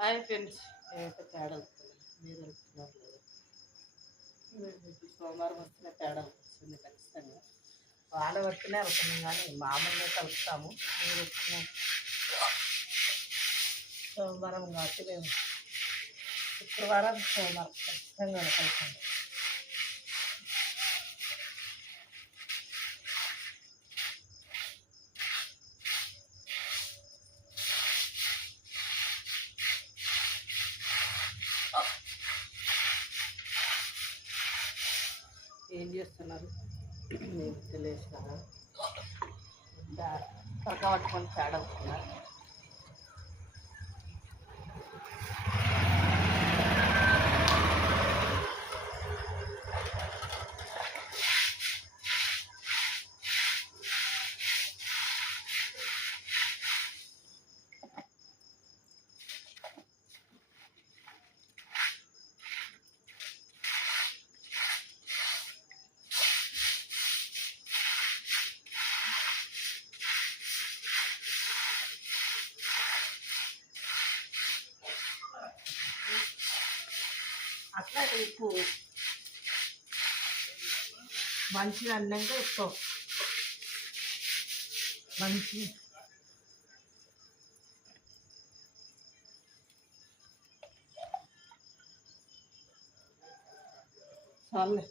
Hi friends, నేనైతే పేడ వస్తున్నాను. మీరు వెళ్తున్నారు లేదు. సోమవారం వస్తున్న పేడ వస్తుంది ఖచ్చితంగా. వాడ వస్తూనే వెళ్తున్నాం కానీ మామూలుగా కలుపుతాము. మీరు వచ్చిన సోమవారం కాబట్టి మేము శుక్రవారం సోమవారం ఖచ్చితంగా కలుపుతాము. ఏం చేస్తున్నారు? నేను తెలియసినారా పక్క పట్టుకొని పేడ వస్తున్నారు. అట్లా ఉప్పు మంచిగా అన్నాక ఉప్పు మంచి చాలే.